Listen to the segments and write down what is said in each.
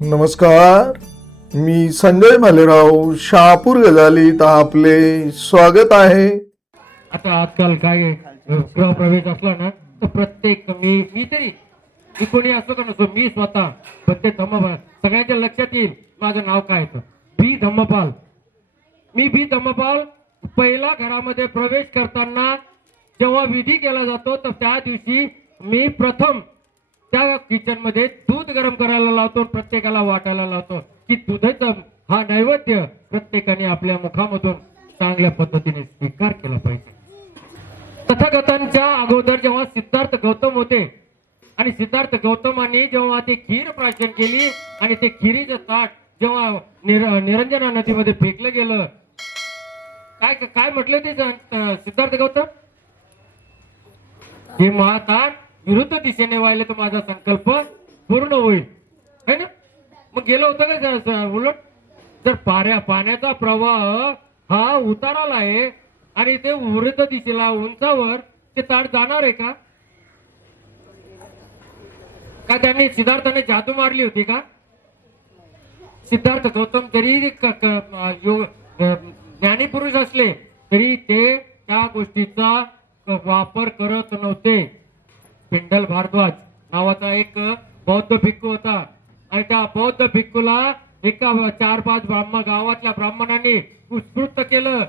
नमस्कार, मी संजय भालेराव शहापूर गजालीत आपले स्वागत आहे. आता आजकाल काय गृहप्रवेश असला ना तर प्रत्येक मी कोणी असो का नसो, मी स्वतः प्रत्येक धम्मपाल सगळ्यांच्या लक्षात येईल माझं नाव काय आहे. बी धम्मपाल. मी बी धम्मपाल. पहिला घरामध्ये प्रवेश करताना जेव्हा विधी केला जातो तर त्या दिवशी मी प्रथम त्या किचन मध्ये दूध गरम करायला लावतो, प्रत्येकाला वाटायला लावतो की दुधाचा हा नैवेद्य प्रत्येकाने आपल्या मुखामधून चांगल्या पद्धतीने स्वीकार केला पाहिजे. तथागतांच्या अगोदर जेव्हा सिद्धार्थ गौतम होते आणि सिद्धार्थ गौतमांनी जेव्हा ते खीर प्राशन केली आणि ते खिरीचं ताट जेव्हा निरंजना नदीमध्ये फेकलं गेलं, काय काय म्हटलं ते सिद्धार्थ गौतम, हे महाताट विरुद्ध दिशेने वाहिले तर माझा संकल्प पूर्ण होईल, है ना. मग गेलं होतं का उलट. जर पाण्याचा प्रवाह हा उताराला आहे आणि ते विरुद्ध दिशेला उंचावर ते ताट जाणार आहे का? त्यांनी सिद्धार्थाने जादू मारली होती का? सिद्धार्थ गौतम तरी ज्ञानी पुरुष असले तरी ते त्या गोष्टीचा वापर करत नव्हते. पिंडल भारद्वाज नावाचा एक बौद्ध भिक्खू होता आणि त्या बौद्ध भिक्खूला एका 4-5 गावातल्या ब्राह्मणांनी उत्स्फूर्त केलं,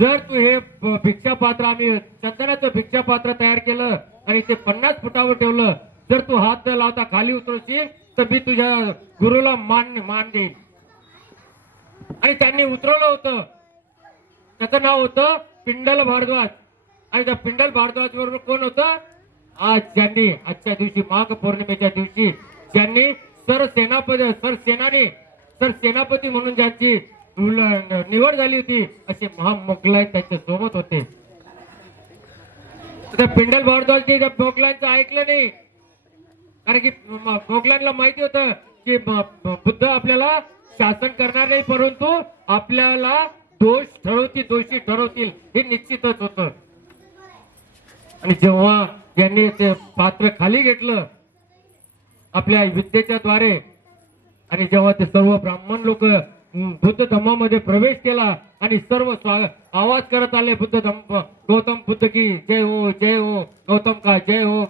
जर तू हे भिक्षापात्र, आम्ही चंदनाचं भिक्षापात्र तयार केलं आणि ते 50 फुटावर ठेवलं, जर तू हात न लावता खाली उतरवशील तर मी तुझ्या गुरुला मान देईन. आणि त्यांनी उतरवलं होतं. त्याचं नाव होतं पिंडल भारद्वाज. आणि त्या पिंडल भारद्वाज बरोबर कोण होतं? आजच्या दिवशी माघ पौर्णिमेच्या दिवशी ज्यांनी सरसेनापती म्हणून ज्यांची निवड झाली होती असे महामोगलाई त्यांच्या सोबत होते. त्या पिंडल भारद्वाजचे त्या मोगलांचं ऐकलं नाही, कारण की मोगलांना माहिती होतं की बुद्ध आपल्याला शासन करणार नाही, परंतु आपल्याला दोषी ठरवतील हे निश्चितच होतं. आणि जेव्हा यांनी ते पात्र खाली घेतलं आपल्या विद्येच्या द्वारे आणि जेव्हा ते सर्व ब्राह्मण लोक बुद्ध धम्मामध्ये प्रवेश केला आणि सर्व आवाज करत आले, बुद्ध धम्म गौतम बुद्ध की जय हो, जय हो, गौतम का जय हो,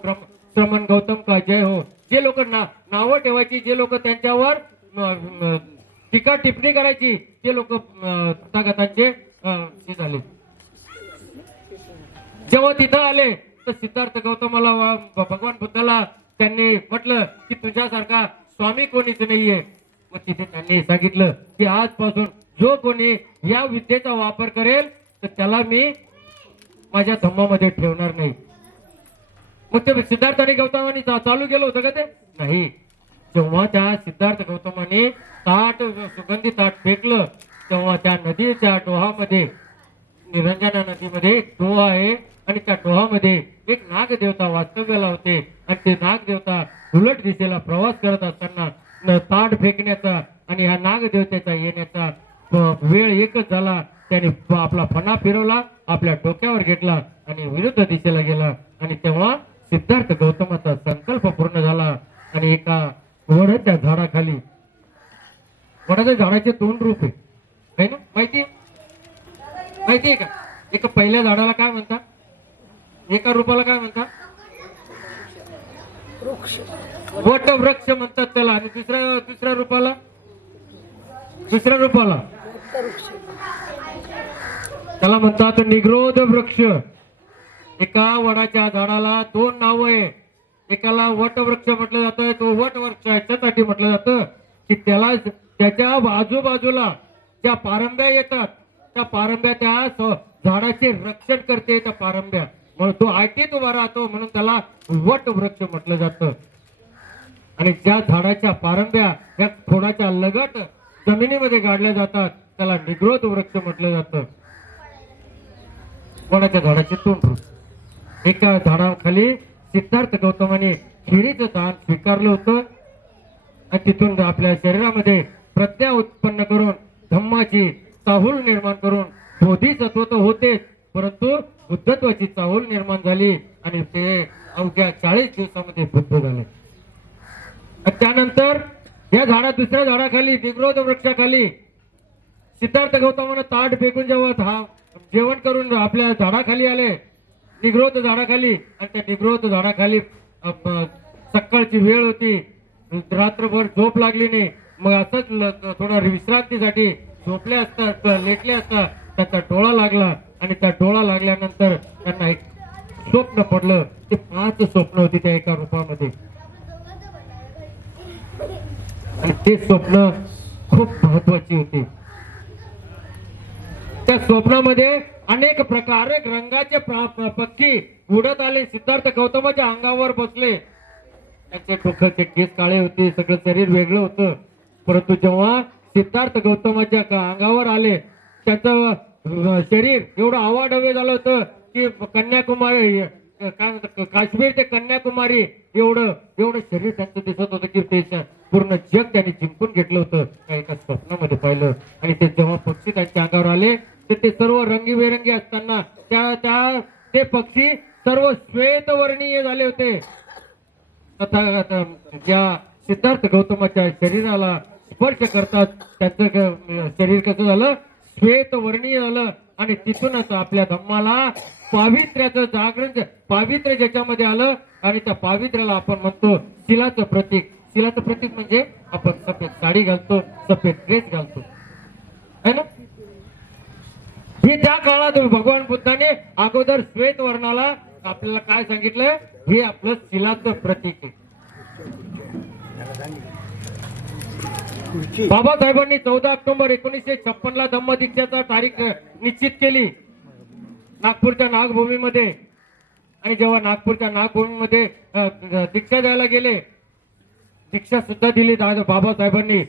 श्रमण गौतम का जय हो. जे लोक नावं ठेवायची, जे लोक त्यांच्यावर टीका टिप्पणी करायची, ते लोक तथागतांचे झाले. जेव्हा तिथं आले तर सिद्धार्थ गौतमाला भगवान बुद्धाला त्यांनी म्हटलं की तुझ्यासारखा स्वामी कोणीच नाहीये. मग तिथे त्यांनी सांगितलं की आजपासून जो कोणी या विद्येचा वापर करेल तर त्याला मी माझ्या धम्मामध्ये ठेवणार नाही. मग ते सिद्धार्थ आणि गौतमाने चालू केलं होतं का ते? नाही. जेव्हा त्या सिद्धार्थ गौतमाने सुगंधी ताट फेकलं तेव्हा त्या नदीच्या डोहामध्ये, निरंजना नदीमध्ये एक डोहा आहे आणि त्या डोहामध्ये एक नागदेवता वास्तव्याला होते आणि ते नागदेवता उलट दिशेला प्रवास करत असताना ताट फेकण्याचा आणि ह्या नागदेवतेचा येण्याचा वेळ एकच झाला. त्याने आपला फणा फिरवला, आपल्या डोक्यावर घेतला आणि विरुद्ध दिशेला गेला. आणि तेव्हा सिद्धार्थ गौतमाचा संकल्प पूर्ण झाला. आणि एका वडाच्या झाडाखाली, वडाच्या झाडाचे 2 रूप आहे ना, माहितीये का? एका पहिल्या झाडाला काय म्हणतात, एका रूपाला काय म्हणतात? वट वृक्ष म्हणतात त्याला. आणि दुसऱ्या रूपाला त्याला म्हणतात निग्रोध वृक्ष. एका वडाच्या झाडाला 2 नाव आहे. एकाला वट वृक्ष म्हटलं जातं, तो वट वृक्ष याच्यासाठी म्हटलं जातं की त्याला त्याच्या आजूबाजूला ज्या पारंब्या येतात त्या पारंब्या त्या झाडाचे रक्षण करते. त्या पारंब्या म्हणून तो आयटीत उभा राहतो, म्हणून त्याला वट वृक्ष म्हटलं जातं. आणि ज्या झाडाच्या पारंब्या या खोडाच्या लगट जमिनीमध्ये गाडल्या जातात त्याला निग्रोध वृक्ष म्हटलं जातं. वडाच्या झाडाचे 2 रूप. एका झाडाखाली सिद्धार्थ गौतमाने खिरीचं दान स्वीकारलं होतं आणि तिथून आपल्या शरीरामध्ये प्रज्ञा उत्पन्न करून धम्माची चाहूल निर्माण करून बोधिसत्व तर होतेच, परंतु बुद्धत्वाची चाहूल निर्माण झाली आणि ते अवघ्या 40 दिवसामध्ये बुद्ध झाले. त्यानंतर दुसऱ्या झाडाखाली निग्रोध वृक्षाखाली सिद्धार्थ गौतमानं ताट फेकून जेव्हा जेवण करून आपल्या झाडाखाली आले, निग्रोध झाडाखाली, आणि त्या निग्रोध झाडाखाली सकाळची वेळ होती, रात्रभर झोप लागली नाही. मग असंच थोडा विश्रांतीसाठी झोपले असतात, लेटले असतात, त्यांचा डोळा लागला आणि त्या डोळा लागल्यानंतर त्यांना एक स्वप्न पडलं. ते 5 स्वप्न होती त्या एका रूपामध्ये, आणि ते स्वप्न खूप महत्वाची होती. त्या स्वप्नामध्ये अनेक प्रकारे रंगाचे पक्षी उडत आले, सिद्धार्थ गौतमाच्या अंगावर बसले. त्यांचे डोक्याचे केस काळे होते, सगळं शरीर वेगळं होतं. परंतु जेव्हा सिद्धार्थ गौतमाच्या अंगावर आले, त्याचं शरीर एवढं आवाढव्य झालं होतं की कन्याकुमारी, काय म्हणतात, काश्मीर ते कन्याकुमारी एवढं शरीर त्यांचं दिसत होतं की ते पूर्ण जग त्यांनी जिंकून घेतलं होतं. त्या एका स्वप्नामध्ये पाहिलं. आणि ते जेव्हा पक्षी त्यांच्या अंगावर आले तर ते सर्व रंगीबेरंगी असताना ते पक्षी सर्व श्वेतवर्णीय झाले होते. तथा ज्या सिद्धार्थ गौतमाच्या शरीराला स्पर्श करतात त्यांचं शरीर कसं झालं, श्वेतवर्णीय झालं. आणि तिथूनच आपल्या धम्माला पावित्र्याचं जागरण, पावित्र्य ज्याच्यामध्ये आलं, आणि त्या पावित्र्याला आपण म्हणतो शिलाचं प्रतीक. शिलाचं प्रतीक म्हणजे आपण सफेद साडी घालतो, सफेद ड्रेस घालतो, है ना. हे त्या काळात भगवान बुद्धाने अगोदर श्वेत वर्णाला आपल्याला काय सांगितलं, हे आपलं शिलाचं प्रतीक आहे. बाबासाहेबांनी 14 ऑक्टोबर 1956 ला धम्मदीक्षाचा तारीख निश्चित केली नागपूरच्या नागभूमीमध्ये. आणि जेव्हा नागपूरच्या नागभूमीमध्ये दीक्षा द्यायला गेले, दीक्षा सुद्धा दिली बाबासाहेबांनी.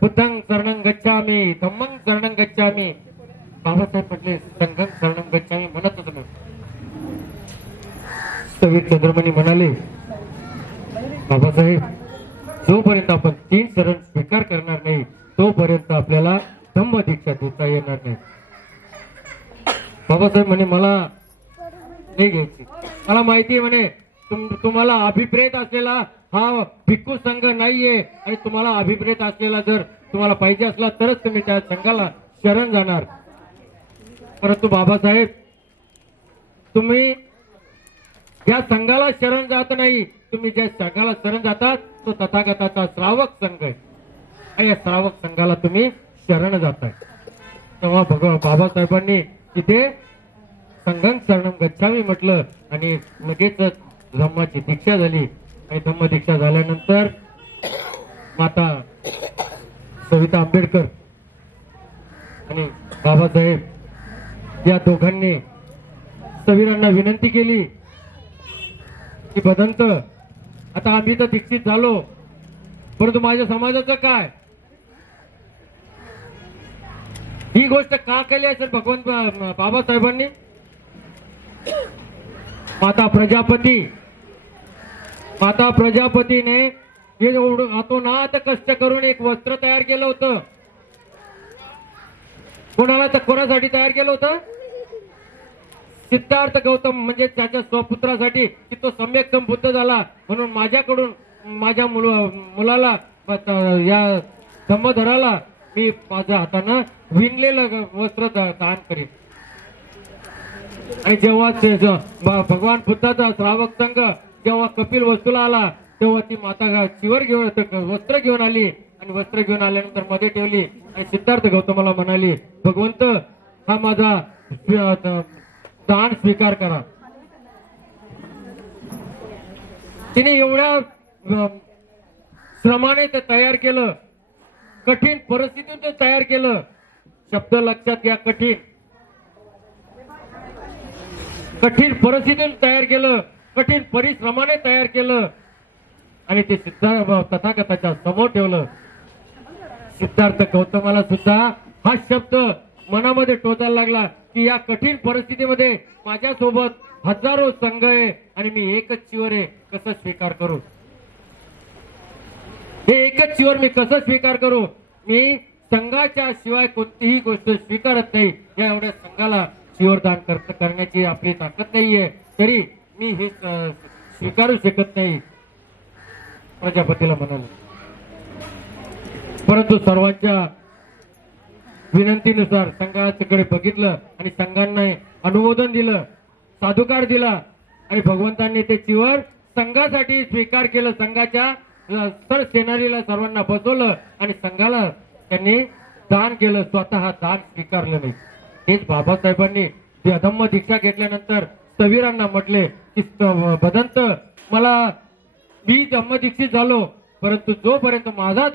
बुद्धं शरणं गच्छामि, धम्मं शरणं गच्छामि. बाबासाहेब म्हटले संघं शरणं गच्छामि म्हणत होते. स्थविर चंद्रमणी म्हणाले, बाबासाहेब, जोपर्यंत आपण 3 शरण स्वीकार करणार नाही तोपर्यंत आपल्याला धम्म दीक्षा देता येणार नाही. बाबासाहेब म्हणे मला नाही घ्यायची, मला माहिती आहे म्हणे तुम्हाला अभिप्रेत असलेला हा भिक्खू संघ नाहीये, आणि तुम्हाला अभिप्रेत असलेला जर तुम्हाला पाहिजे असला तरच तुम्ही त्या संघाला शरण जाणार. परंतु बाबासाहेब, तुम्ही या संघाला शरण जात नाही, तुम्ही ज्या संघाला शरण जातात तो तथागताचा श्रावक संघ आहे, आणि या श्रावक संघाला तुम्ही शरण जाताय. तेव्हा बाबासाहेबांनी तिथे संघं शरणं गच्छामी म्हटलं, आणि लगेच धम्माची दीक्षा झाली. आणि धम्म दीक्षा झाल्यानंतर माता सविता आंबेडकर आणि बाबासाहेब या दोघांनी स्थविरांना विनंती केली की भदंत, आता आम्ही तर दीक्षित झालो, परंतु माझ्या समाजाचं काय? ही गोष्ट का केली असेल भगवंत बाबासाहेबांनी? माता प्रजापतीने हे अतोनात कष्ट करून एक वस्त्र तयार केलं होतं. कोणासाठी तयार केलं होतं? सिद्धार्थ गौतम, म्हणजे त्याच्या स्वपुत्रासाठी, की तो सम्यक संबुद्ध झाला म्हणून माझ्याकडून माझ्या मुलाला, या धम्मधराला मी माझ्या हातानं विणलेलं वस्त्र दान करीन. आणि जेव्हा भगवान बुद्धाचा श्रावक संघ जेव्हा कपिल वस्तूला आला तेव्हा ती माता चिवर घेऊन वस्त्र घेऊन आली, आणि वस्त्र घेऊन आल्यानंतर मध्ये ठेवली, आणि सिद्धार्थ गौतमाला म्हणाली, भगवंत, हा माझा दान स्वीकार करा. तिने एवढ्या श्रमाने ते तयार केलं, कठीण परिस्थितीतून ते तयार केलं. शब्द लक्षात घ्या, कठीण परिस्थितीतून तयार केलं, कठीण परिश्रमाने तयार केलं, आणि ते तथागताच्या समोर ठेवलं. सिद्धार्थ गौतमाला सुद्धा हा शब्द मनामध्ये टोचायला लागला की या कठीण परिस्थितीमध्ये माझ्यासोबत हजारो संघ आहे आणि मी एकच चिवर आहे, कसं स्वीकार करू? हे एकच चिवर मी कसं स्वीकार करू? मी संघाच्या शिवाय कोणतीही गोष्ट स्वीकारत नाही. या एवढ्या संघाला चिवरदान करण्याची आपली ताकद नाहीये, तरी मी हे स्वीकारू शकत नाही. प्रजापतीला म्हणाले, परंतु सर्वांच्या विनंतीनुसार संघाकडे बघितलं आणि संघांना अनुमोदन दिलं, साधुकार दिला आणि भगवंतांनी ते चिवर संघासाठी स्वीकार केलं. संघाच्या सर सेनानीला सर्वांना बसवलं आणि संघाला त्यांनी दान केलं, स्वतः दान स्वीकारलं नाही. हेच बाबासाहेबांनी धम्म दीक्षा घेतल्यानंतर स्थवीरांना म्हटले की भदंत मला मी धम्म दीक्षित झालो, परंतु जोपर्यंत माझ्या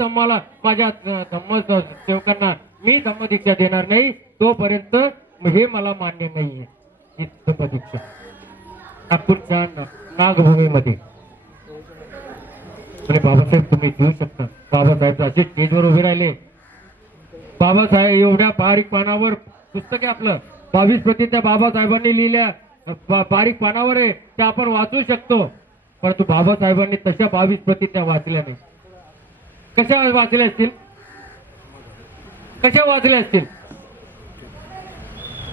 धम्म सेवकांना मी धम्म दीक्षा देणार नाही तोपर्यंत हे मला मान्य नाहीये. ही धम्म दीक्षा नागपूरच्या नागभूमीमध्ये आणि बाबासाहेब तुम्ही देऊ शकता. बाबासाहेब असे स्टेजवर उभे राहिले. बाबासाहेब एवढ्या बारीक पानावर पुस्तक आहे आपलं 22 प्रती त्या बाबासाहेबांनी लिहिल्या बारीक पानावर आहे, त्या आपण वाचू शकतो. परंतु बाबासाहेबांनी तशा 22 प्रती त्या वाचल्या नाही. कशा वाचल्या असतील? कशा वाचल्या असतील?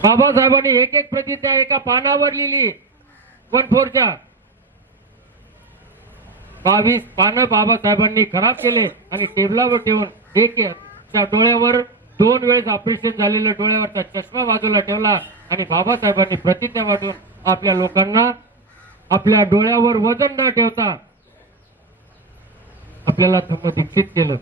बाबासाहेबांनी एक एक प्रती त्या एका पानावर लिहिली. 1/4च्या 22 पानं बाबासाहेबांनी खराब केले आणि टेबलावर ठेवून त्या डोळ्यावर 2 वेळेस ऑपरेशन झालेल्या डोळ्यावरचा चष्मा बाजूला ठेवला आणि बाबासाहेबांनी प्रतिज्ञा वाटून आपल्या लोकांना आपल्या डोळ्यावर वजन न ठेवता आपल्याला धम्म दीक्षित केलं.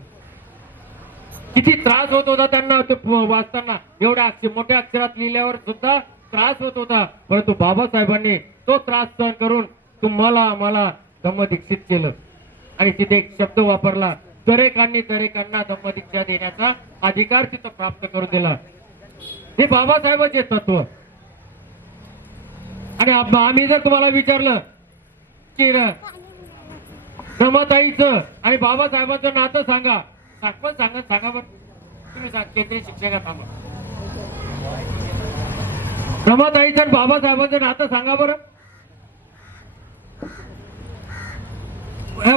किती त्रास होत होता त्यांना ते वाचताना, एवढ्या मोठ्या अक्षरात लिहिल्यावर सुद्धा त्रास होत होता. परंतु बाबासाहेबांनी तो त्रास सहन करून तुम्हाला आम्हाला धम्म दीक्षित केलं. आणि तिथे एक शब्द वापरला, दरेकांना धम्म दीक्षा देण्याचा अधिकार तिथं प्राप्त करून दिला. हे बाबासाहेबांचे तत्व. आणि आम्ही जर तुम्हाला विचारलं की रमाताईचं आणि बाबासाहेबांचं नातं सांगा, सांगा बरं. तुम्ही केंद्रीय शिक्षका थांबा. रमाताईचं आणि बाबासाहेबांचं नातं सांगा बरं.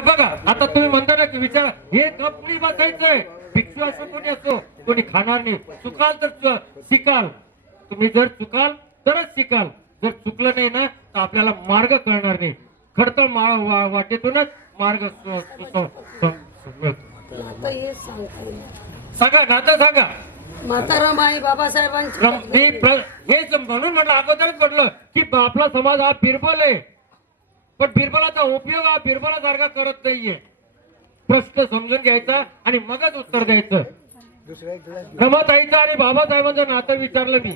बघा आता तुम्ही म्हणता ना की विचारा हे कपडी बसायचंय, भिक्षू असो कोणी असो, कोणी खाणार नाही. चुकाल तर शिकाल, तुम्ही जर चुकाल तरच शिकाल, जर चुकलं नाही ना तर आपल्याला मार्ग कळणार नाही. खडतळ वाटेतूनच मार्ग सांगा, नातं सांगा. म्हाताराम आई बाबासाहेबांची हेच म्हणून म्हटलं, अगोदरच म्हटलं की आपला समाज हा बिरबल आहे, पण बिरबलाचा उपयोग हा बिरबलासारखा करत नाहीये. प्रश्न समजून घ्यायचा आणि मगच उत्तर द्यायचं. रमाताईचं आणि बाबासाहेबांचं नातं विचारलं मी,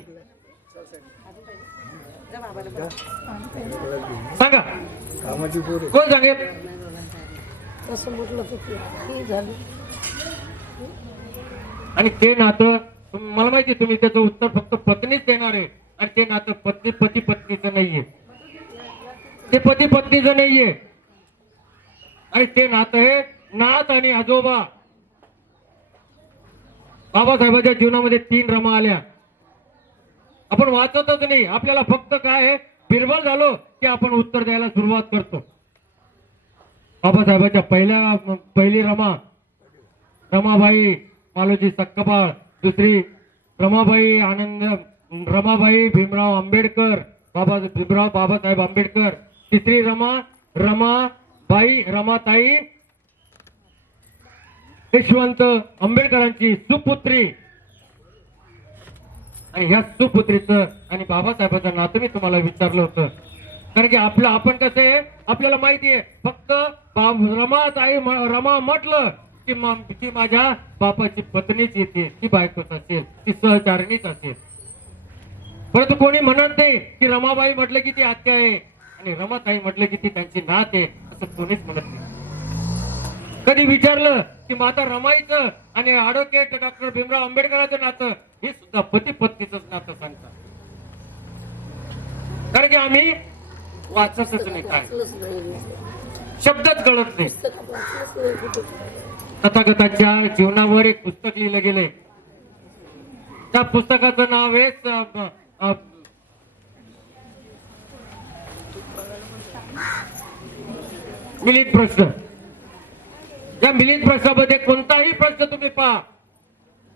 सांगा कोण सांगेल? कसं म्हटलं तर झालं. आणि ते नातं मला माहिती तुम्ही त्याचं उत्तर फक्त पत्नीच देणार आहे. आणि ते नातं पती पत्नीचं नाहीये, ते पती पत्नीचं नाहीये. आणि ते नातं हे नात आणि आजोबा. बाबासाहेबांच्या जीवनामध्ये 3 रमा आल्या. आपण वाचतच नाही, आपल्याला फक्त काय आहे, बिरबल झालो की आपण उत्तर द्यायला सुरुवात करतो. बाबासाहेबांच्या पहिली रमाबाई मालोजी सक्कबाळ, दुसरी रमाबाई भीमराव आंबेडकर, भीमराव बाबासाहेब आंबेडकर, तिसरी रमाताई यशवंत आंबेडकरांची सुपुत्री. आणि ह्या सुपुत्रीचं आणि बाबासाहेबांचं नातं मी तुम्हाला विचारलं होतं, कारण की आपण कसं आहे, आपल्याला माहिती आहे फक्त रमा म्हटलं की माझ्या बापाची पत्नीच येते, ती बायकोच असेल, ती सहचारणीच असेल. परंतु कोणी म्हणत नाही की रमाबाई म्हटलं की ती आत्या आहे आणि रमाताई म्हटलं की ती त्यांची नात आहे, असं कोणीच म्हणत नाही. कधी विचारलं की माता रमाईचं आणि ऍडव्होकेट डॉक्टर भीमराव आंबेडकरांचं नातं, हे सुद्धा पती पत्नीचं नातं सांगतात. कारण की आम्ही वाचतच नाही, काय शब्दच कळत नाही. तथागताच्या जीवनावर एक पुस्तक लिहिलं गेलंय. त्या पुस्तकाचं नाव आहे मिलिंद प्रश्न. या मिलिंद प्रश्नामध्ये कोणताही प्रश्न तुम्ही पहा,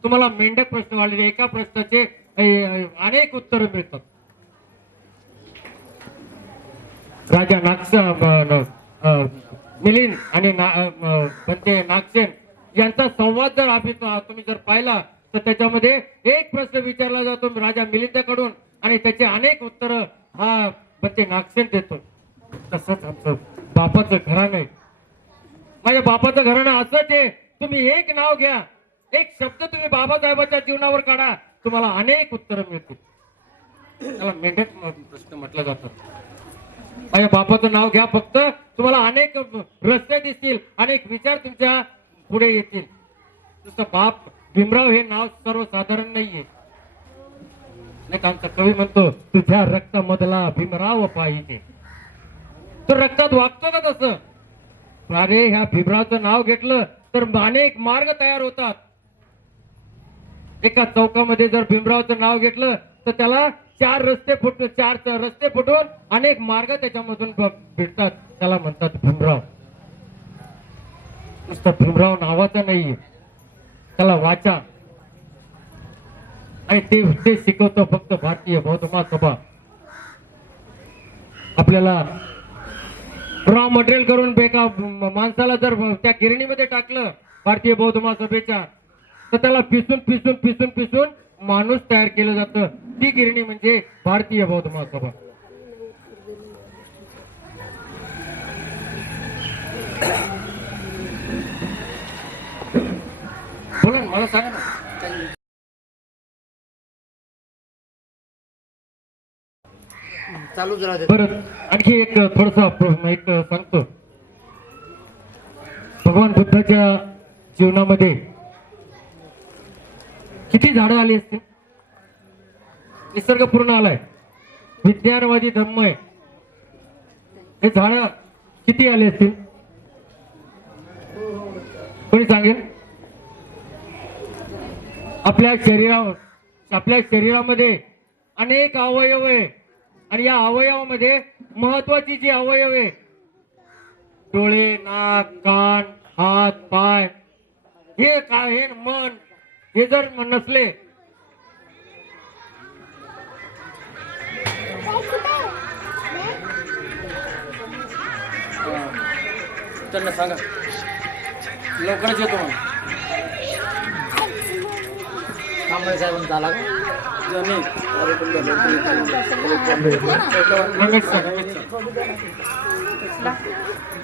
तुम्हाला मेंढक प्रश्न वाढलेले, एका प्रश्नाचे अनेक उत्तर मिळतात. राजा मिलिंद आणि पंते नागसेन यांचा संवाद जर तुम्ही जर पाहिला तर त्याच्यामध्ये एक प्रश्न विचारला जातो राजा मिलिंदकडून आणि त्याचे अनेक उत्तर हा बच्चे नागसेन देतो. तसंच आमचं बापाचं घराणं आहे. माझ्या बापाचं घराणं असंच आहे. तुम्ही एक नाव घ्या, एक शब्द तुम्ही बाबासाहेबांच्या जीवनावर काढा, तुम्हाला अनेक उत्तरं मिळतील. त्याला मेंढक प्रश्न म्हटलं जातं. माझ्या बापाचं नाव घ्या, फक्त तुम्हाला अनेक रस्ते दिसतील, अनेक विचार तुमच्या पुढे येतील. नुसतं बाप भीमराव हे नाव सर्वसाधारण नाहीये. नाही का आमचा कवी म्हणतो, तुझ्या रक्तामधला भीमराव पाहिजे. तो रक्तात वागतो का तसं? अरे ह्या भीमरावचं नाव घेतलं तर अनेक मार्ग तयार होतात. एका चौकामध्ये जर भीमरावचं नाव घेतलं तर त्याला चार रस्ते फुटून अनेक मार्ग त्याच्यामधून भेटतात. त्याला म्हणतात भीमराव. नुसतं भीमराव नावाचं नाहीये, त्याला वाचा आणि ते शिकवतो फक्त भारतीय बौद्ध महासभा. आपल्याला रॉ मटेरियल करून माणसाला जर त्या गिरणीमध्ये टाकलं भारतीय बौद्ध महासभेच्या, तर त्याला पिसून माणूस तयार केलं जातं. ती गिरणी म्हणजे भारतीय बौद्ध महासभा. बोला ना, मला सांगा ना. चालूच राहते. परत आणखी एक थोडस एक सांगतो. भगवान बुद्धाच्या जीवनामध्ये किती झाडं आली असतील? निसर्ग पूर्ण आलाय, विज्ञानवादी धर्म आहे. हे झाड किती आले असतील? कोणी सांगेल? आपल्या शरीरामध्ये अनेक अवयव आहे आणि या अवयवामध्ये महत्वाची जी अवयव आहे, डोळे, नाक, कान, हात, पाय, हे काय, हे मन, हे जर नसले त्यांना सांगा लवकरच येतो. कांबळे साहेबांचा आला का?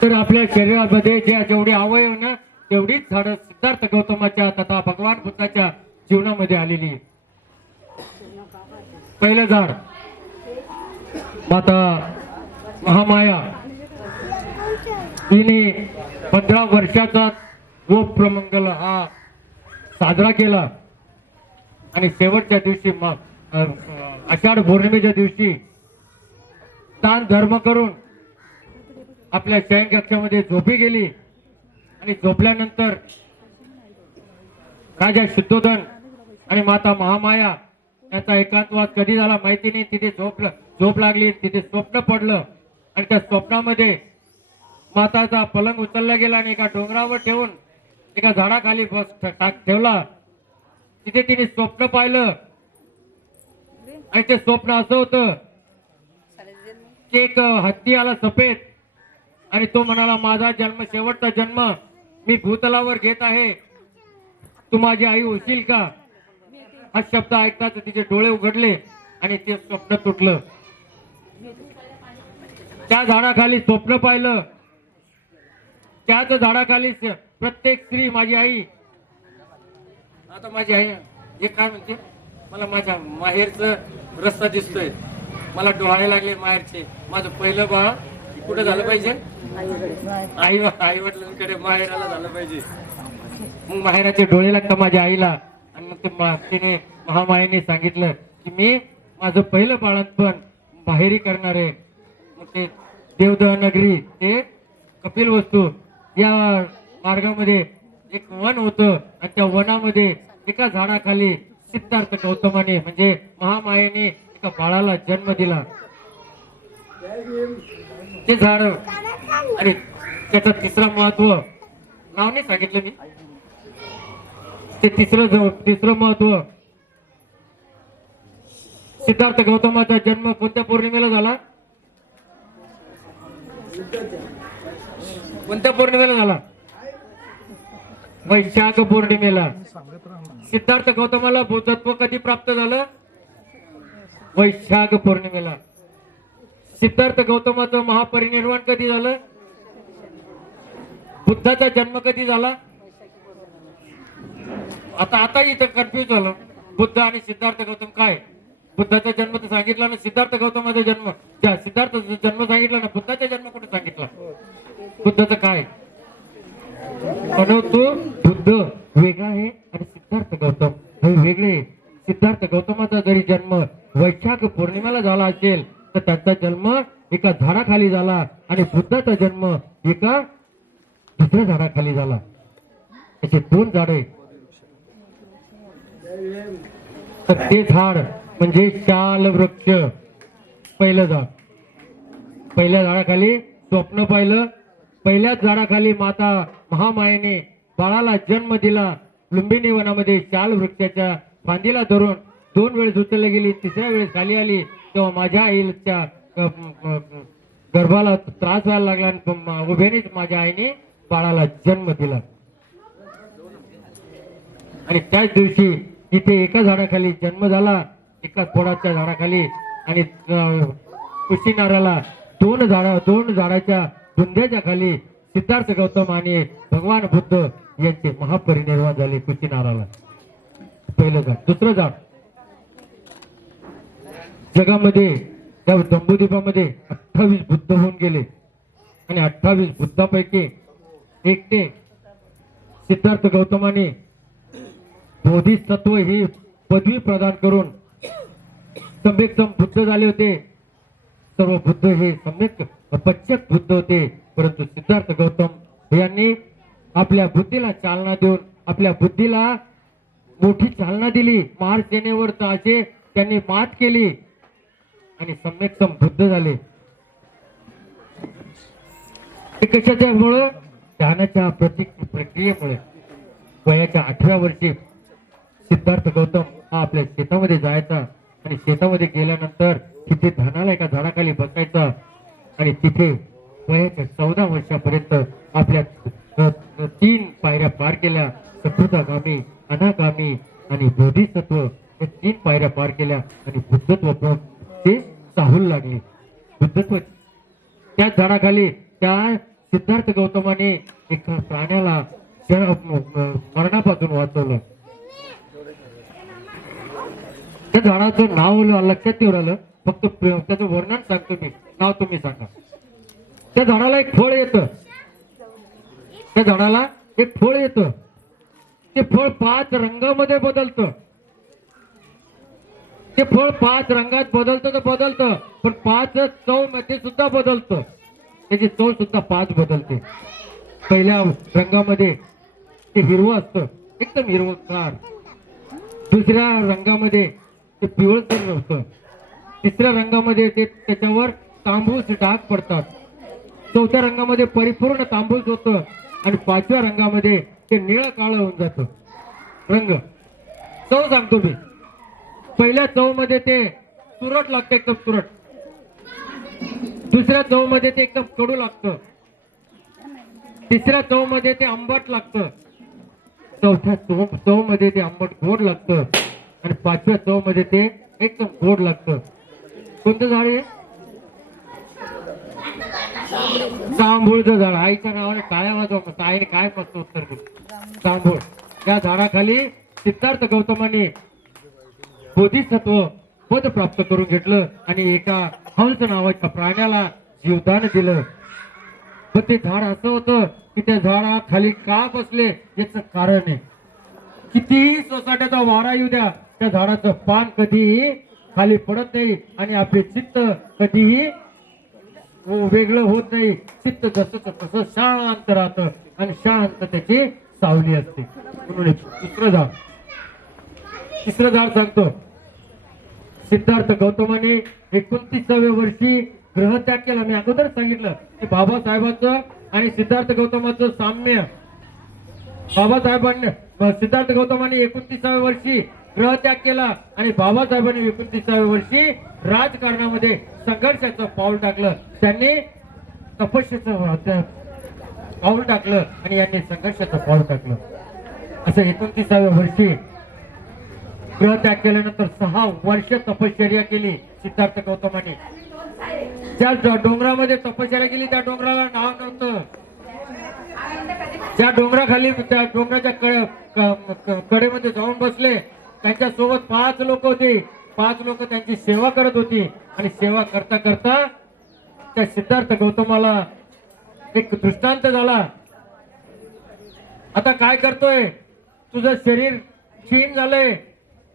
तर आपल्या शरीरामध्ये जेवढी अवयव ना तेवढीच झाडं सिद्धार्थ गौतमाच्या तथा भगवान बुद्धाच्या जीवनामध्ये आलेली आहे. पहिलं झाड माता महामाया, तिने 15 वर्षाचा गोप प्रमंगल हा साजरा केला आणि शेवटच्या दिवशी आषाढ पौर्णिमेच्या दिवशी दान धर्म करून आपल्या शयनकक्षामध्ये झोपी गेली आणि झोपल्यानंतर राजा शुद्धोधन आणि माता महामाया यांचा एकांतवास कधी झाला माहिती नाही. तिथे झोप लागली, तिथे स्वप्न पडलं आणि त्या स्वप्नामध्ये माताचा पलंग उचलला गेला आणि एका डोंगरावर ठेवून एका झाडाखाली ठेवला. तिथे तिने स्वप्न पाहिलं आणि ते स्वप्न असं होतं की एक हत्ती आला सफेद आणि तो म्हणाला, माझा जन्म शेवटचा जन्म मी भूतलावर घेत आहे, तू माझी आई होशील का? हा शब्द ऐकताच तिचे डोळे उघडले आणि ते स्वप्न तुटलं. त्या झाडाखाली स्वप्न पाहिलं, त्याच झाडाखाली प्रत्येक स्त्री माझी आई. आता माझी आई हे काय म्हणते, मला माझ्या माहेरचं रस्ता दिसतोय, मला डोहाळे लागले माहेरचे, माझं पहिलं बाळ कुठं झालं पाहिजे? आई वडिलांकडे माहेराला झालं पाहिजे. मग माहेराचे डोळे लागतात माझ्या आईला आणि मग तिने महामायेने सांगितलं की मी माझं पहिलं बाळंतपण बाहेरी करणार आहे. मग ते देवदह नगरी ते कपिल वस्तू या मार्गामध्ये एक वन होतं आणि त्या वनामध्ये एका झाडाखाली सिद्धार्थ गौतमाने म्हणजे महामायेने एका बाळाला जन्म दिला. ते झाड आणि त्याचं तिसरं महत्व नाव नाही सांगितलं मी. ते तिसरं महत्व, सिद्धार्थ गौतमाचा जन्म कोणत्या पौर्णिमेला झाला? कोणत्या पौर्णिमेला झाला? वैशाख पौर्णिमेला सिद्धार्थ गौतमाला बुद्धत्व कधी प्राप्त झालं? वैशाख पौर्णिमेला. सिद्धार्थ गौतमाचं महापरिनिर्वाण कधी झालं? बुद्धाचा जन्म कधी झाला? आता इथं कन्फ्युज झालं. बुद्ध आणि सिद्धार्थ गौतम काय? बुद्धाचा जन्म तर सांगितला ना, सिद्धार्थ गौतमाचा जन्म, सिद्धार्थाचा जन्म सांगितला ना, बुद्धाचा जन्म कुठे सांगितला? बुद्धाचं काय? परंतु बुद्ध वेगळा आहे आणि सिद्धार्थ गौतम हे वेगळे. सिद्धार्थ गौतमाचा जरी जन्म वैशाख पौर्णिमेला झाला असेल तर त्यांचा जन्म एका झाडाखाली झाला आणि बुद्धाचा जन्म एका दुसऱ्या झाडाखाली झाला. त्याचे दोन झाडे. तर ते झाड म्हणजे शाल वृक्ष. पहिलं झाड, पहिल्या झाडाखाली स्वप्न पाहिलं. पहिल्याच झाडाखाली माता महामायेने बाळाला जन्म दिला. लुंबिनी वनामध्ये शाल वृक्षाच्या फांदीला धरून 2 वेळेस उचलली गेली. 3ऱ्या वेळेस खाली आली तेव्हा माझ्या आईच्या गर्भाला त्रास व्हायला लागला आणि उभ्यानेच माझ्या आईने बाळाला जन्म दिला. आणि त्याच दिवशी इथे एका झाडाखाली जन्म झाला, एका फोडाच्या झाडाखाली. आणि कुशीनाराला दोन झाडाच्या बुंध्याच्या खाली सिद्धार्थ गौतम आणि भगवान बुद्ध यांचे महापरिनिर्वाण झाले कुशीनाराला. पहिलं झाड. दुसरं झाड जगामध्ये त्या जम्बूद्वीपामध्ये 28 बुद्ध होऊन गेले आणि 28 बुद्धापैकी एकटे सिद्धार्थ गौतमाने बोधिसत्व ही पदवी प्रदान करून सम्यक बुद्ध झाले होते. सर्व बुद्ध हे सम्यक पश्चात बुद्ध होते. परंतु सिद्धार्थ गौतम यांनी आपल्या बुद्धीला चालना देऊन आपल्या बुद्धीला मोठी चालना दिली. महार सेनेवर असे त्यांनी मात केली आणि सम्यक बुद्ध झाले. ते कशाच्यामुळे? ध्यानाच्या प्रक्रियेमुळे. वयाच्या 8व्या वर्षी सिद्धार्थ गौतम हा आपल्या शेतामध्ये जायचा आणि शेतामध्ये गेल्यानंतर तिथे ध्यानाला एका झाडाखाली बसायचा आणि तिथे वयाच्या 14 वर्षापर्यंत आपल्या 3 पायऱ्या पार केल्या. सकृतागामी, अनागामी आणि बोधिसत्व हे 3 पायऱ्या पार केल्या आणि बुद्धत्व ते चाहूल लागले. बुद्धत्व त्या झाडाखाली त्या सिद्धार्थ गौतमाने एका प्राण्याला मरणापासून वाचवलं. त्या झाडाचं नाव लक्षात ठेवून राहिलं, फक्त त्याचं वर्णन सांगतो मी, नाव तुम्ही सांगा. त्या झाडाला एक फळ येतं. त्या झाडाला एक फळ येतं. ते फळ 5 रंगामध्ये बदलतं. ते फळ 5 रंगात बदलतं तर बदलतं, पण 5 चव मध्ये सुद्धा बदलतं. त्याची चव सुद्धा 5 बदलते. पहिल्या रंगामध्ये ते हिरवं असतं, एकदम हिरवंगार. दुसऱ्या रंगामध्ये ते पिवळसर असतं. तिसऱ्या रंगामध्ये ते त्याच्यावर तांबूस डाग पडतात. 4थ्या रंगामध्ये परिपूर्ण तांबूस होतं आणि 5व्या रंगामध्ये ते निळं काळं होऊन जातं. रंग चव सांगतो मी. पहिल्या चव मध्ये ते तुरट लागतं, एकदम तुरट. दुसऱ्या चव मध्ये ते एकदम कडू लागतं. तिसऱ्या चव मध्ये ते आंबट लागतं. 4थ्या चव मध्ये ते आंबट गोड लागतं आणि 5व्या चव मध्ये ते एकदम गोड लागतं. कोणतं झाड आहे? जांभूळचं झाड. आईच्या नावाने टाळ्या वाजवा. आईने काय मस्त उत्तर दिलं. जांभूळ. या झाडाखाली सिद्धार्थ गौतमाने बोधिसत्व पद प्राप्त करून घेतलं आणि एका हंस नावाच्या प्राण्याला जीवदान दिलं. पण ते झाड असं होतं की त्या झाडाखाली का बसले याचं कारण आहे. कितीही सोसाट्याचा वारा येऊ द्या, त्या झाडाचं पान कधीही खाली पडत नाही आणि आपले चित्त कधीही वेगळं होत नाही. चित्त जसं तसं शांत राहतं आणि शांत त्याची सावली असते. म्हणून तिसरं झाड सांगतो. सिद्धार्थ गौतमाने 29व्या वर्षी ग्रहत्याग केला. मी अगोदर सांगितलं की बाबासाहेबांचं आणि सिद्धार्थ गौतमाचं साम्य. बाबासाहेबांनी सिद्धार्थ गौतमाने 29व्या वर्षी ग्रहत्याग केला आणि बाबासाहेबांनी 29व्या वर्षी राजकारणामध्ये संघर्षाचं पाऊल टाकलं. त्यांनी तपस्येचं पाऊल टाकलं आणि यांनी संघर्षाचं पाऊल टाकलं. असं 29व्या वर्षी गृहत्याग केल्यानंतर 6 वर्ष तपश्चर्या केली सिद्धार्थ गौतमाने. ज्या डोंगरामध्ये तपश्चर्या केली त्या डोंगराला नाव नव्हतं. ज्या डोंगराखाली त्या डोंगराच्या कडेमध्ये जाऊन बसले, त्यांच्या सोबत 5 लोक होते. 5 लोक त्यांची सेवा करत होती आणि सेवा करता करता त्या सिद्धार्थ गौतमाला एक दृष्टांत झाला. आता काय करतोय, तुझं शरीर क्षीण झालंय,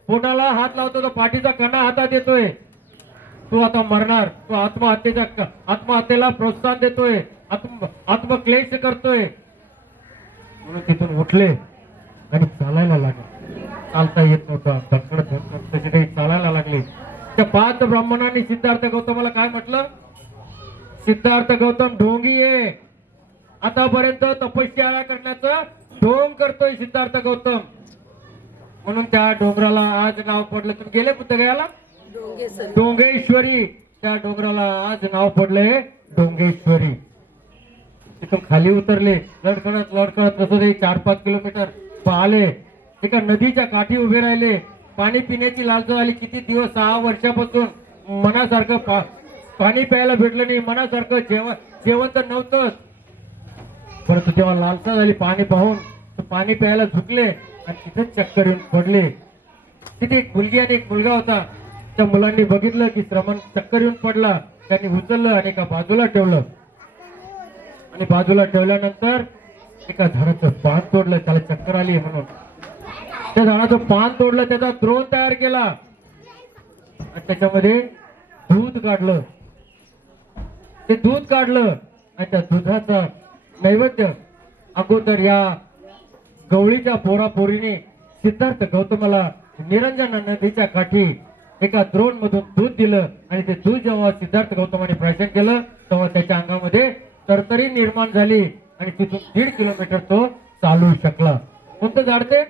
पोटाला हात लावतो, तो पाठीचा कणा हातात येतोय, तू आता मरणार. तू आत्महत्येला प्रोत्साहन देतोय, आत्मक्लेश करतोय. म्हणून तिथून उठले आणि चालायला लागले. चालता येत नव्हतं, तसे चालायला लागले. त्या 5 ब्राह्मणांनी सिद्धार्थ गौतमाला काय म्हटलं, सिद्धार्थ गौतम ढोंगी आहे, आतापर्यंत तपश्चर्या करण्याचं ढोंग करतोय सिद्धार्थ गौतम. म्हणून त्या डोंगराला आज नाव पडलं. तुम्ही गेले बुद्धगयाला, डोंगेश्वरी. डोंगेश्वरी, त्या डोंगराला आज नाव पडलंय डोंगेश्वरी. तिथून खाली उतरले, लढकळत कसं ते 4-5 किलोमीटर आले. एका नदीच्या काठी उभे राहिले. पाणी पिण्याची लालसा झाली. किती दिवस, 6 वर्षापासून मनासारखं पाणी प्यायला भेटलं नाही, मनासारखं जेवण तर नव्हतंच. परंतु तेव्हा लालसा झाली पाणी पाहून, पाणी प्यायला झुकले आणि तिथेच चक्कर येऊन पडले. तिथे एक मुलगी आणि एक मुलगा होता. त्या मुलांनी बघितलं की श्रमण चक्कर येऊन पडला. त्यांनी उचललं आणि एका बाजूला ठेवलं. आणि बाजूला ठेवल्यानंतर एका झाडाचं पान तोडलं, त्याला चक्कर आली म्हणून. त्या झाडाचं पान तोडलं, त्याचा द्रोण तयार केला आणि त्याच्यामध्ये दूध काढलं. ते दूध काढलं आणि त्या दुधाचा नैवेद्य अगोदर या गवळीच्या पोरापोरीने सिद्धार्थ गौतमाला निरंजन नदीच्या काठी एका द्रोण मधून दूध दिलं. आणि ते दूध जेव्हा सिद्धार्थ गौतमाने प्राशन केलं, तेव्हा त्याच्या अंगामध्ये तरतरी निर्माण झाली आणि तिथून 1.5 किलोमीटर तो चालू शकला. कोणतं झाड ते,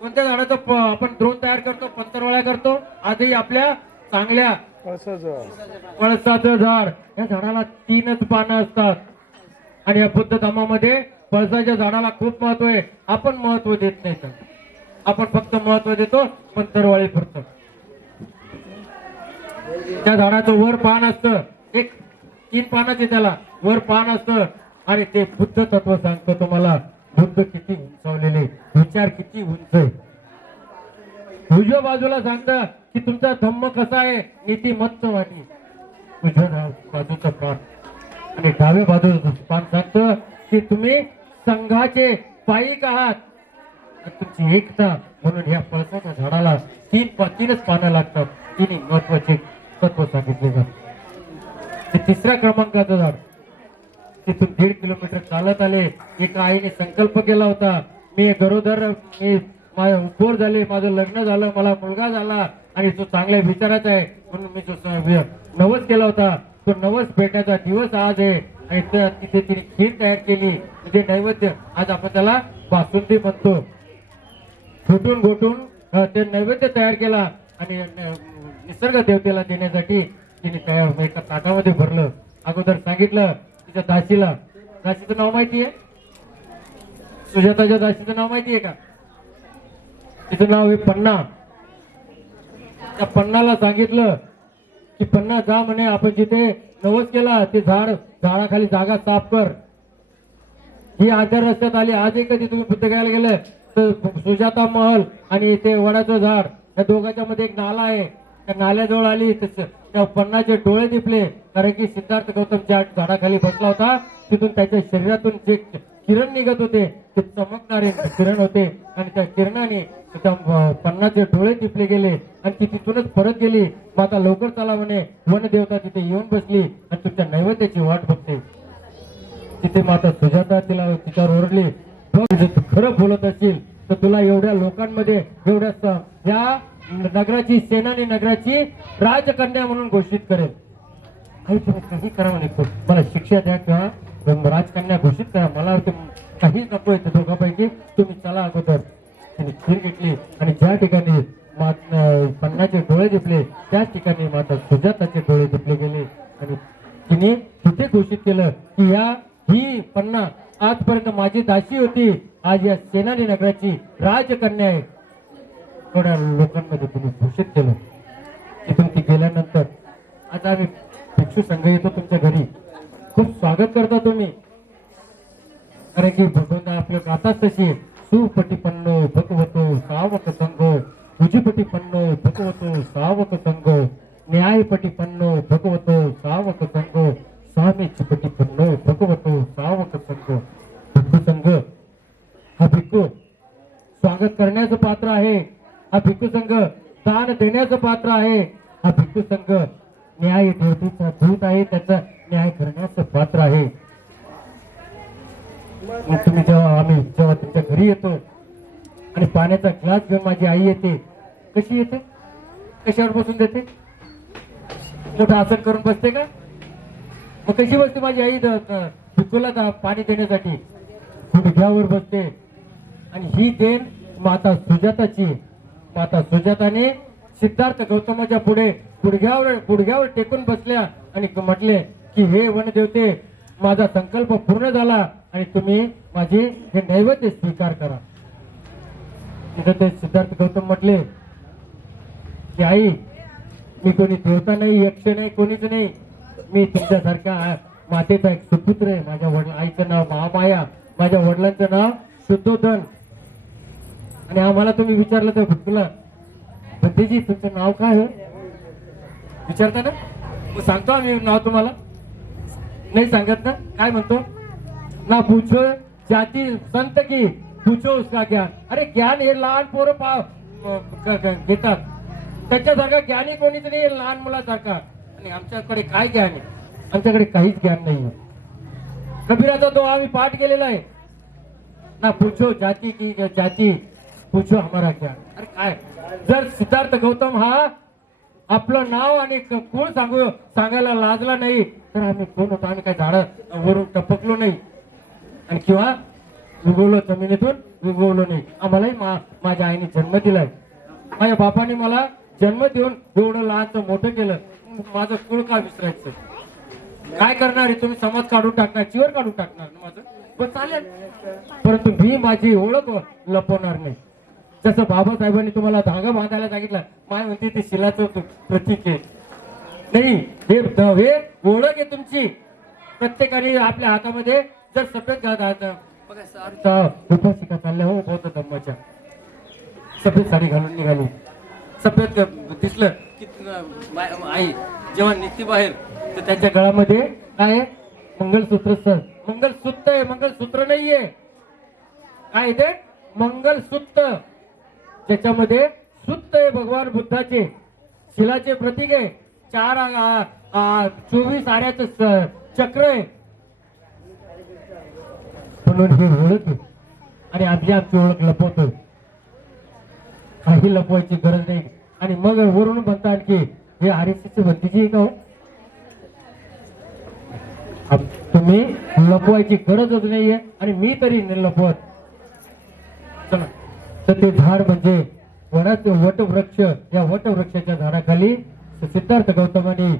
कोणत्या झाडाचं आपण द्रोण तयार करतो, पंतरवळ्या करतो. आजही आपल्या चांगल्या पळसाचं झाड. या झाडाला 3च पानं असतात. आणि या बुद्ध धर्मामध्ये पळसाच्या झाडाला खूप महत्व आहे. आपण महत्व देत नाही, तर आपण फक्त महत्व देतो पंतरवाळी पुरतं. त्या झाडाचं वर पान असतं, एक 3 पानाचे त्याला वर पान असतं. आणि ते बुद्ध तत्व सांगतो तुम्हाला, बुद्ध किती उंचावलेले, विचार किती उंच आहे. उजव्या बाजूला सांगतं की तुमचा धम्म कसा आहे, नीतिमत्तवादी, उजव्या बाजूचं पान. आणि डाव्या बाजूचं पान सांगतं की तुम्ही संघाचे पायिक आहात, तुमची एकता. म्हणून या पळसाच्या झाडाला 3च पानं लागतात. 3 महत्वाचे तत्व सांगितले जातात. ते 3ऱ्या क्रमांकाचं झाड. तिथून 1.5 किलोमीटर चालत आले. एका आईने संकल्प केला होता, मी गरोदर, मी बोर झाले, माझं लग्न झालं, मला मुलगा झाला आणि तो चांगल्या विचाराचा आहे, म्हणून मी जो नवस केला होता, तो नवस भेटण्याचा दिवस आज आहे. आणि तिथे तिने खीर तयार केली, म्हणजे नैवेद्य. आज आपण त्याला बासुंदी म्हणतो. घोटून घोटून ते नैवेद्य तयार केला आणि निसर्ग देवतेला देण्यासाठी तिने तयार एका ताटामध्ये भरलं. अगोदर सांगितलं तिच्या दासीला, दासीचं नाव माहितीये, सुजाताच्या दासीचं नाव माहितीये का? तिचं नाव आहे पन्ना. त्या पन्नाला सांगितलं की पन्ना जा म्हणे, आपण जिथे नवस केला ते झाडाखाली जागा साफ कर. ही आधार रस्त्यात आली. आजही कधी तुम्ही बुद्धगयाला गेले तर सुजाता महल आणि ते वडाचं झाड, या दोघांच्या मध्ये एक नाला आहे. त्या नाल्याजवळ आली, त्या पन्नाचे डोळे दिपले. कारण की सिद्धार्थ गौतम ज्या झाडाखाली बसला होता, तिथून त्याच्या शरीरातून जे किरण निघत होते ते चमकणारे किरण होते. आणि त्या किरणाने त्या पन्नाचे डोळे दिपले गेले आणि ती तिथूनच परत गेली. माता लवकर चला म्हणे, वनदेवता तिथे येऊन बसली आणि तुमच्या नैवेद्याची वाट बघते. तिथे माता सुजाता तिला तिच्यावर ओरडली, बघ तू खरं बोलत असेल तर तुला एवढ्या लोकांमध्ये, एवढ्या या नगराची सेनानी, नगराची राजकन्या म्हणून घोषित करेल. आई तुम्ही काही करा म्हणे, मला शिक्षा द्या किंवा राजकन्या घोषित करा, मला काहीच नको येते दोघांपैकी, तुम्ही चला अगोदर. तिने खीर घेतली आणि ज्या ठिकाणी पन्नाचे डोळे दिपले त्याच ठिकाणी माता सुजाताचे डोळे दिपले गेले. आणि तिने तिथे घोषित केलं की ही पन्ना आजपर्यंत माझी दासी होती, आज या सेनानी नगराची राजकन्या आहे. थोड्या लोकांमध्ये तुम्ही घोषित केलं. तिथून ती गेल्यानंतर आता आम्ही भिक्षू संघ येतो तुमच्या घरी, खूप स्वागत करता तुम्ही. कारण की भगवंत आपलं गाताच तशी सुपटीपन्नो भगवतो सावक संघ, उजीपटीपन्नो भगवतो सावक संघ, न्यायपटीपन्नो भगवतो सावक संघ, सामीचपटीपन्नो भगवतो सावक संघ. भिक्खू संघ हा भिक्खू स्वागत करण्याचं पात्र आहे. हा भिक्खू संघ दान देण्याचं पात्र आहे. हा भिक्खू संघ न्याय देवतेचा दूत आहे, त्याचा न्याय करण्याचं पात्र आहे. मग तुम्ही जेव्हा तुमच्या घरी येतो आणि पाण्याचा ग्लास घेऊन माझी आई येते, कशी येते? कशावर बसून देते? मोठं आसन करून बसते का? मग कशी बसते माझी आई भिक्खूला पाणी देण्यासाठी? गुडघ्यावर बसते. आणि ही देण माता सुजाताची. माता सुजाताने सिद्धार्थ गौतमाच्या पुढे गुडघ्यावर टेकून बसल्या आणि म्हटले की हे वनदेवते, माझा संकल्प पूर्ण झाला आणि तुम्ही माझे हे नैवेद्य स्वीकार करा. तिथं ते सिद्धार्थ गौतम म्हटले की आई, मी कोणी देवता नाही, यक्ष नाही, कोणीच नाही. मी तुमच्यासारख्या मातेचा एक सुपुत्र आहे. माझ्या आईचं नाव महामाया, माझ्या वडिलांचं नाव शुद्धोधन. आणि आम्हाला तुम्ही विचारलं तर भिक्खूला, बंदीजी तुमचं नाव काय आहे विचारता ना? मग सांगतो आम्ही नाव तुम्हाला. नाही सांगत ना? काय म्हणतो ना? पूछो जाती संत की पूछो उसका ज्ञान. अरे ज्ञान हे लहान पोरं घेतात, त्याच्यासारखा ज्ञानी कोणीच नाही लहान मुलासारखा. आणि आमच्याकडे काय ज्ञान आहे? आमच्याकडे काहीच ज्ञान नाही. कबीराचा तो आम्ही पाठ केलेला आहे ना, पूछो जाती की जाती पूछो हमारा ज्ञान. अरे काय, जर सिद्धार्थ गौतम हा आपलं नाव आणि कुळ सांगायला लाजला नाही तर आम्ही कोण होतो? आम्ही काय झाडं वरून टपकलो नाही आणि किंवा उगवलो जमिनीतून उगवलो नाही. आम्हालाही माझ्या आईने जन्म दिलाय. माझ्या बापाने मला जन्म देऊन एवढं लहानचं मोठं केलं. माझं कुळ का विसरायचं? काय करणार आहे तुम्ही? समाज काढून टाकणार, चिवर काढून टाकणार ना माझं? पण चालेल, परंतु मी माझी ओळख लपवणार नाही. जसं बाबासाहेबांनी तुम्हाला धागा बांधायला सांगितलं, माय म्हणते ते शिलाचं प्रतीक आहे. नाही, हे ओळख आहे तुमची. प्रत्येकाने आपल्या हातामध्ये जर सफेद उपासिका चालल्या हो बौद्ध धर्माच्या, सफेद साडी घालून निघाली, सफेद दिसलं की आई जेव्हा निघते बाहेर तर त्यांच्या गळ्यामध्ये काय आहे? मंगलसूत्र. सर मंगलसूत्र आहे, मंगलसूत्र नाहीये. काय ते? मंगलसूत्र. त्याच्यामध्ये सूत्र आहे भगवान बुद्धाचे, शिलाचे प्रतीक आहे. 24 आऱ्याचं चक्र आहे. म्हणून ही ओळख आहे आणि आमची ओळख लपवतो. काही लपवायची गरज नाही. आणि मग वरून म्हणतात की हे RSSची भंतीची आहे का हो? तुम्ही लपवायची गरजच नाहीये आणि मी तरी नाही लपवत. चला, तर ते झाड म्हणजे वटवृक्ष. या वटवृक्षाच्या झाडाखाली सिद्धार्थ गौतमाने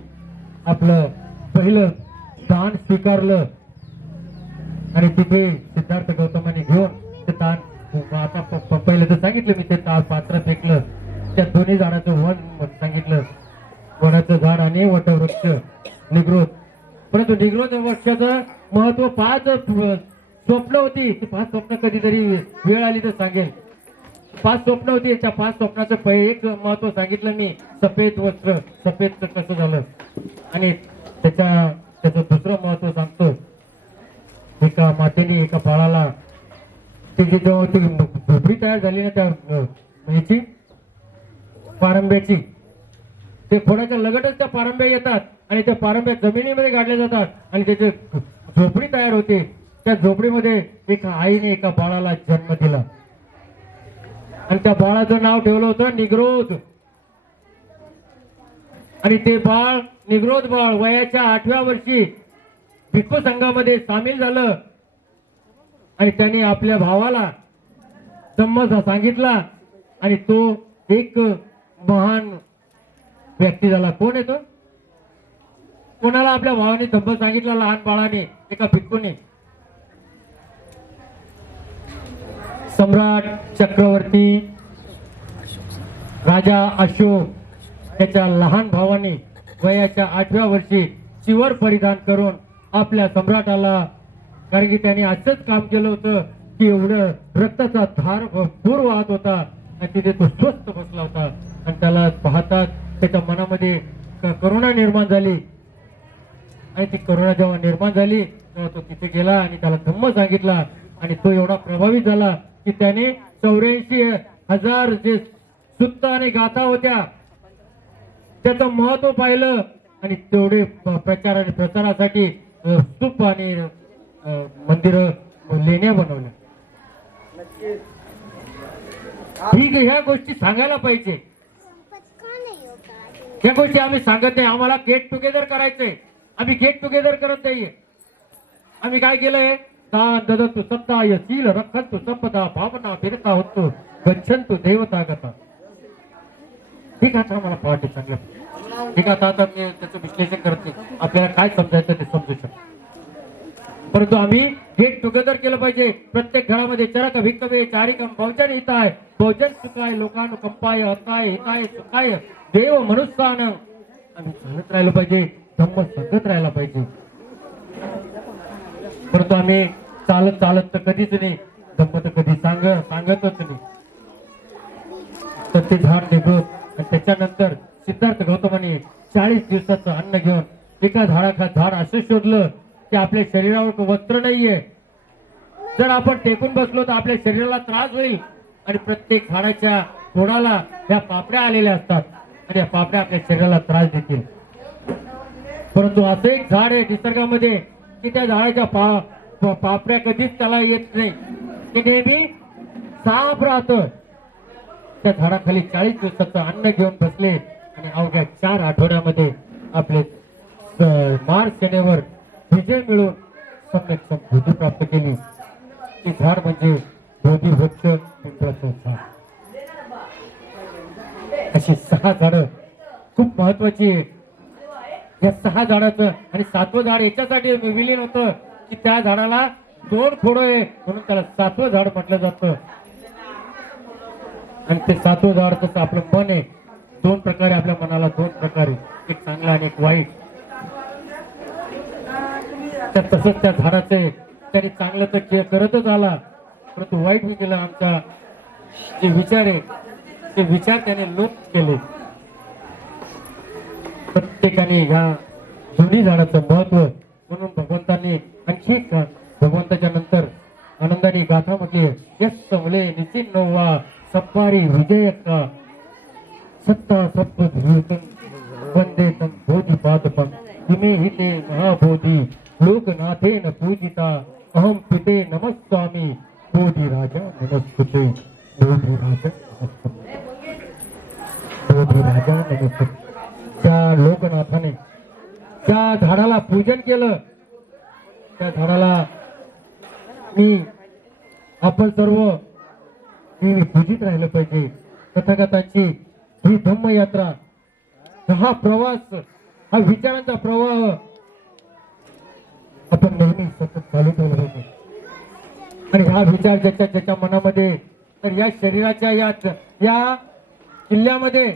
आपलं पहिलं दान स्वीकारलं आणि तिथे सिद्धार्थ गौतमाने घेऊन ते दान, आता पहिलं तर सांगितलं मी, ते पात्र फेकलं. त्या दोन्ही झाडाचं वन सांगितलं, वनाचं झाड आणि वटवृक्ष निग्रोध. परंतु निग्रोध वृक्षाचं महत्व 5 स्वप्न होती. ती 5 स्वप्न कधीतरी वेळ आली तर सांगेल. 5 स्वप्न होती. त्या 5 स्वप्नाचं एक महत्व सांगितलं मी, सफेद वस्त्र. सफेद कसं झालं आणि त्याचं दुसरं महत्व सांगतो. एका मातेने एका बाळाला त्याची जेव्हा ती झोपडी तयार झाली ना त्या याची पारंब्याची, ते कोणाच्या लगटच त्या पारंब्या येतात आणि त्या पारंब्या जमिनीमध्ये गाडल्या जातात आणि त्याची झोपडी तयार होते. त्या झोपडीमध्ये एका आईने एका बाळाला जन्म दिला आणि त्या बाळाचं नाव ठेवलं होतं निग्रोध. आणि ते बाळ निग्रोध बाळ वयाच्या 8व्या वर्षी भिक्खू संघामध्ये सामील झालं आणि त्याने आपल्या भावाला धम्म सांगितला आणि तो एक महान व्यक्ती झाला. कोण आहे तो? कोणाला आपल्या भावाने धम्म सांगितला? लहान बाळाने, एका भिक्खूने. सम्राट चक्रवर्ती राजा अशोक त्याच्या लहान भावाने वयाच्या 8व्या वर्षी चिवर परिधान करून आपल्या सम्राटाला, कारण की त्याने असंच काम केलं होतं की एवढं रक्ताचा धार पूर वाहत होता आणि तिथे तो स्वस्थ बसला होता आणि त्याला पाहताच त्याच्या मनामध्ये करुणा निर्माण झाली आणि ती करुणा जेव्हा निर्माण झाली तेव्हा तो तिथे गेला आणि त्याला धम्म सांगितला आणि तो एवढा प्रभावित झाला की त्याने 84,000 जे सुत्त आणि गाथा होत्या त्याचं महत्व पाहिलं आणि तेवढे प्रचार आणि प्रचारासाठी स्तूप आणि मंदिर लेण्या बनवल्या. ठीक आहे, ह्या गोष्टी सांगायला पाहिजे. या गोष्टी आम्ही सांगत नाही. आम्हाला गेट टुगेदर करायचंय, आम्ही गेट टुगेदर करत नाहीये. आम्ही काय केलंय, दान ददतु सत्ताय शील रक्षन्तु संपदा भावना फिरता होतो गच्छन्तु देवता गता. ठीक आहे, मला पाठ चांगलं. ठीक आहे, आता मी त्याचं विश्लेषण करते, आपल्याला काय समजायचं ते समजू शकतो. परंतु आम्ही गेट टुगेदर केलं पाहिजे. प्रत्येक घरामध्ये चरक भिक्कवे चारिकम बहुजन हिताय बहुजन सुखाय लोकानुकंपाय हताय हिताय सुखाय देव मनुष्यान. आम्ही चालत राहिलो पाहिजे, धम्म सांगत राहायला पाहिजे. परंतु आम्ही चालत चालत तर कधीच नाही, धम्म तर कधी सांगतच नाही. तर ते झाड निघून आणि त्याच्यानंतर सिद्धार्थ गौतमाने 40 दिवसाचं अन्न घेऊन एका झाड असं शोधलं की आपल्या शरीरावर वस्त्र नाहीये. जर आपण टेकून बसलो तर आपल्या शरीराला त्रास होईल आणि प्रत्येक झाडाच्या खोडाला या पापड्या आलेल्या असतात आणि या पापड्या आपल्या शरीराला त्रास देतील. परंतु असं एक झाड आहे निसर्गामध्ये की त्या झाडाच्या पापड्या कधीच त्याला येत नाही, ते नेहमी साफ राहत. त्या झाडाखाली 40 दिवसाचं अन्न घेऊन बसले आणि अवघ्या 4 आठवड्यामध्ये आपले मार्च सेनेवर विजय मिळून सम्यक समृद्धी प्राप्त केली. ते झाड म्हणजे बोधी वृक्ष पिंपळाचं झाड. अशी 6 झाडं खूप महत्वाची आहे. या 6 झाडाचं आणि 7वं झाड याच्यासाठी विलीन होतं की त्या झाडाला 2 खोडं आहे म्हणून त्याला 7वं झाड म्हटलं जातं. आणि ते 7वं झाड तसं आपलं मन आहे. 2 प्रकारे आपल्या मनाला 2 प्रकारे, एक चांगला आणि एक वाईट. तसंच त्या झाडाचे त्याने चांगलं तर करतच आला, परंतु वाईट मी केलं. आमच्या जे विचार आहे ते विचार त्याने लुप्त केले. प्रत्येकाने ह्या दोन्ही झाडाचं महत्व म्हणून भगवंतांनी आणखी भगवंताच्या नंतर आनंदाने गाथा म्हटली. यस समले निचिन्नोवा सप्पारी विजयका सत्ता सप्पद वंदे तं बोधिपादपं इमे हिते महाबोधी लोकनाथेन पूजिता अहम पिते नमस्वामी बोधी राजा नमस्ते बोधी राजा नमस्ते बोधी राजा नमस्ते. त्या लोकनाथाने त्या झाडाला पूजन केलं. त्या झाडाला आपण सर्व पूजित राहिलं पाहिजे. तथागतांची ही धम्म यात्रा, हा प्रवास, हा विचारांचा प्रवाह आपण नेहमी सतत चालू ठेवला पाहिजे. आणि हा विचार ज्याच्या मनामध्ये, तर या शरीराच्या या किल्ल्यामध्ये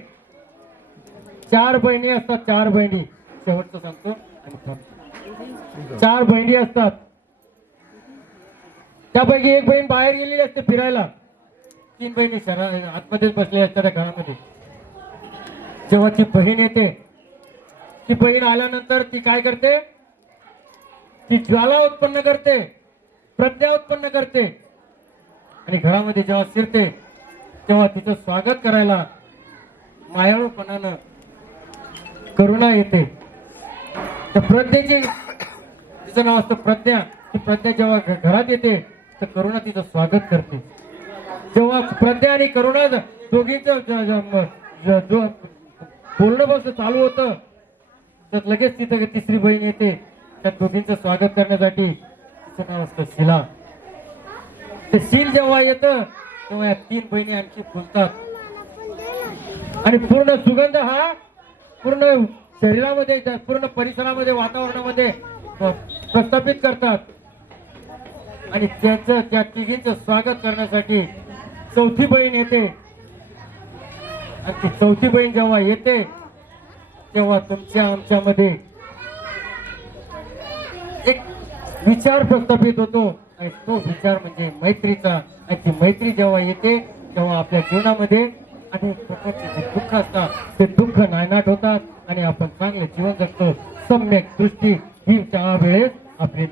4 बहिणी असतात. 4 बहिणी, शेवटचं सांगतो आणि थांबतो. 4 बहिणी असतात. त्यापैकी एक बहीण बाहेर गेलेली असते फिरायला. 3 बहिणी आतमध्येच बसलेल्या असतात त्या घरामध्ये. जेव्हा ती बहीण येते, ती बहीण आल्यानंतर ती काय करते, ती ज्वाला उत्पन्न करते, प्रज्ञा उत्पन्न करते आणि घरामध्ये जेव्हा शिरते तेव्हा तिचं स्वागत करायला मायाळूपणानं करुणा येते. तर प्रज्ञेची, तिचं नाव असतं प्रज्ञा. ती प्रज्ञा जेव्हा घरात येते तर करुणा तिचं स्वागत करते. जेव्हा प्रज्ञा आणि करुणा दोघींचं बोलणं बस चालू होतं तर लगेच तिथं तिसरी बहीण येते. त्या दोघींचं स्वागत करण्यासाठी, तिचं नाव असतं शिला. ते शील जेव्हा येतं तेव्हा या 3 बहिणी आणखी फुलतात आणि पूर्ण सुगंध हा पूर्ण शरीरामध्ये, पूर्ण परिसरामध्ये, वातावरणामध्ये प्रस्थापित करतात. आणि त्या तिघींचं स्वागत करण्यासाठी चौथी बहीण येते. आणि ती चौथी बहीण जेव्हा येते तेव्हा तुमच्या आमच्यामध्ये एक विचार प्रस्थापित होतो आणि तो विचार म्हणजे मैत्रीचा. आणि ती मैत्री जेव्हा येते तेव्हा आपल्या जीवनामध्ये अनेक प्रकारचे जे दुःख असतात ते दुःख नायनाट होतात आणि आपण चांगले जीवन जगतो. सम्यक दृष्टी ही त्या वेळेस आपली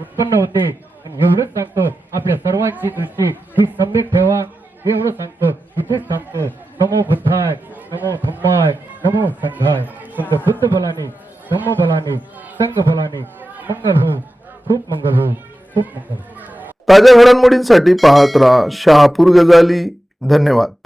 उत्पन्न होते. आणि एवढंच सांगतो, आपल्या सर्वांची दृष्टी ही सम्यक ठेवा. एवढं सांगतो, इथेच सांगतो. नमो बुद्धाय, नमो धम्माय, नमो संघाय. तुमच्या बुद्ध बलाने, धम्म बलाने, संघ बलाने मंगल हो, खूप मंगल हो, खूप मंगल. ताज्या घडामोडींसाठी पाहत राहा शहापूर गजाली. धन्यवाद.